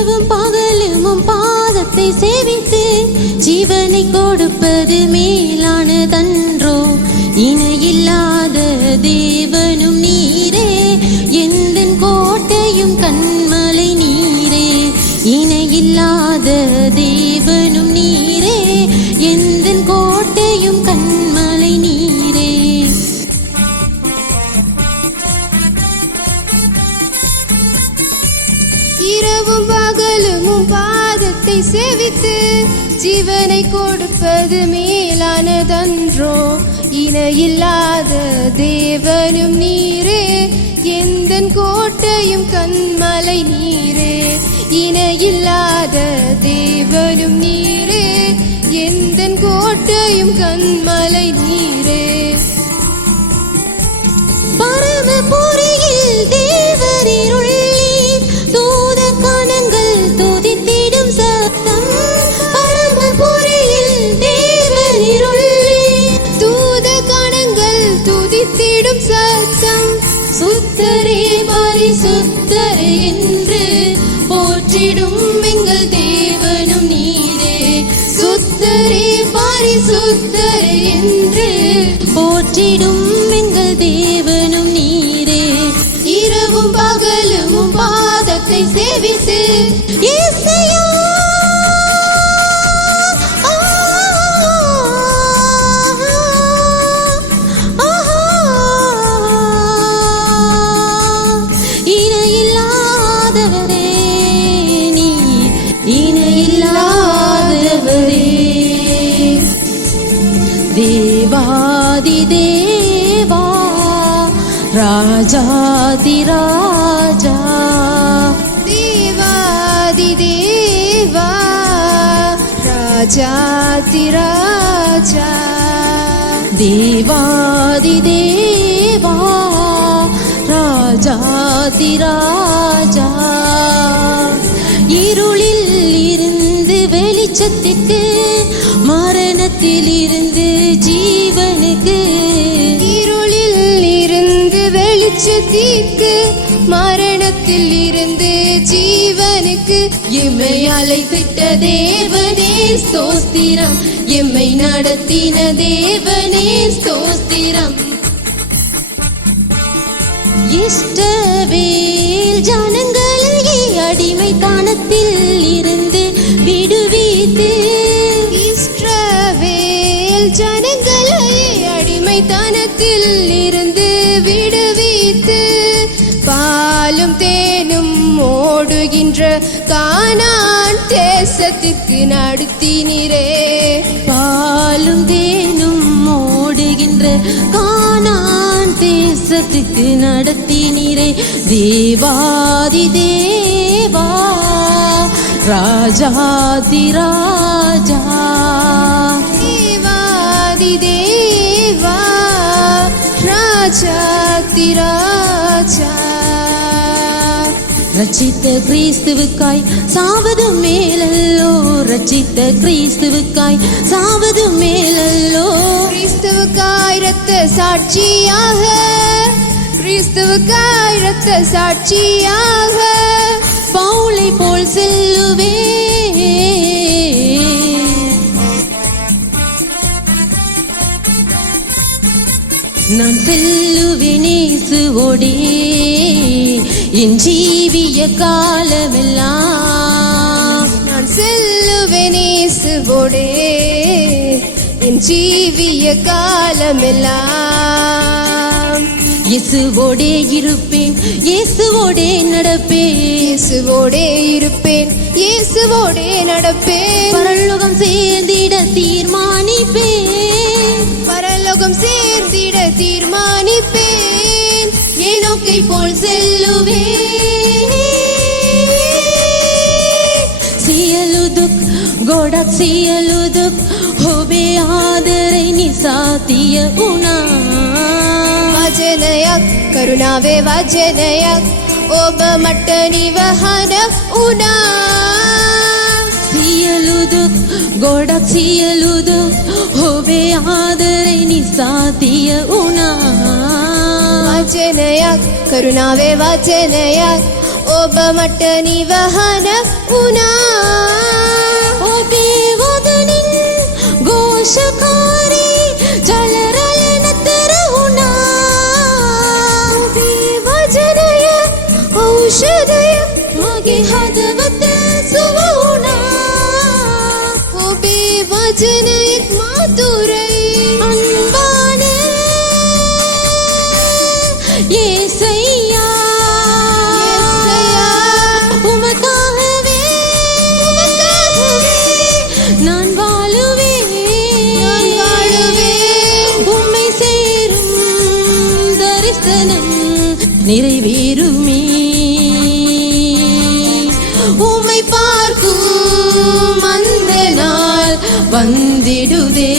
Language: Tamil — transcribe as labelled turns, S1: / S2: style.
S1: இரவும் பகலும் பாதத்தை சேவித்து ஜீவனை கொடுப்பது மேலானதன்றோ. இணையில்லாத தேவனும் நீரே எந்த கோட்டையும் கண்மலை நீரே. இணையில்லாத தேவனும் நீரே எந்த கோட்டையும் கண்மலை
S2: இரவும் பகலும் பாதத்தை செவித்து ஜீவனை கொடுப்பது மேலானதன்றோ? இணையில்லாத தேவனும் நீரே எந்த கோட்டையும் கண்மலை நீரே. இணையில்லாத தேவனும் நீரே எந்த கோட்டையும் கண்மலை நீரே.
S1: பரம பரமபுரியில் போற்றிடும் ராஜாதி ராஜா.
S2: தேவாதி தேவா. ராஜாதி ராஜா.
S1: தேவாதி தேவா. ராஜாதி ராஜா. இருளில் இருந்து வெளிச்சத்திற்கு மரணத்தில் இருந்து ஜீவனுக்கு.
S2: வெளிச்சத்திற்கு மரணத்தில் இருந்து ஜீவனுக்கு
S1: எம்மை அழைத்திட்ட தேவனே ஸ்தோஸ்திரம் எம்மை நடத்தின தேவனே ஸ்தோஸ்திரம் இஷ்டவேல் ஜனங்களை அடிமைத்தனத்தில் இருந்து விடுவித்து.
S2: இஸ்ரவேல் ஜனங்களை அடிமைத்தனத்தில் இருந்து கானான் தேசத்துக்கு நடத்தினிரே.
S1: பாலும் தேனும் ஓடுகின்ற கானான் தேசத்துக்கு நடத்தினீரே. தேவாதி தேவா ராஜாதி ராஜா.
S2: தேவாதி தேவா ராஜாதி ராஜா
S1: ரச்சித்த கிறிஸ்துவுக்காய் சாவது மேலல்லோ ரச்சித்த கிறிஸ்துவுக்காய் சாவது மேலல்லோ.
S2: கிறிஸ்துவுக்காய் ரத்த சாட்சியாக கிறிஸ்துவுக்காய் ரத்த சாட்சியாக
S1: பவுளை போல் செல்லுவே. நான் செல்லுவினேசுவோடே என் ஜீவிய காலமெல்லாம்
S2: நான் செல்லுவெனேசுவோடே என் ஜீவிய காலமெல்லாம்
S1: இயேசுவோடே இருப்பேன் இயேசுவோடே நடப்பேன்.
S2: இயேசுவோடே இருப்பேன் இயேசுவோடே நடப்பேன்.
S1: பரலோகம் சேர்ந்திட தீர்மானிப்பேன்.
S2: பரலோகம் சேர்ந்திட தீர்மானிப்பேன்.
S1: ஏனோக்கை போல் செல்லுவேன் සියලුදුක් ගොඩක් සියලුදුක් ඔබේ ආදරයි නිසාතිය වුණා
S2: වචනයක් කරුණාවේ වචනයක් ඔබ මට නිවහන වුණා
S1: සියලුදුක් ගොඩක් සියලුදුක් ඔබේ ආදරයි නිසාතිය වුණා ವಾಚನೆಯಾಗ್
S2: ಕರುಣಾವೇ
S1: ವಾಚನೆಯಾಗ್ ಒಬ್ಬ
S2: ಮಟ್ಟನಿ ವಹನ
S1: ಉನಾ ಓ ದೇವದನಿನ್ ಘೋಷಕಾರಿ ಜಲರಲನತರ ಉನಾ ದೇವಜನಯ ಔಷಧ வந்திடுதே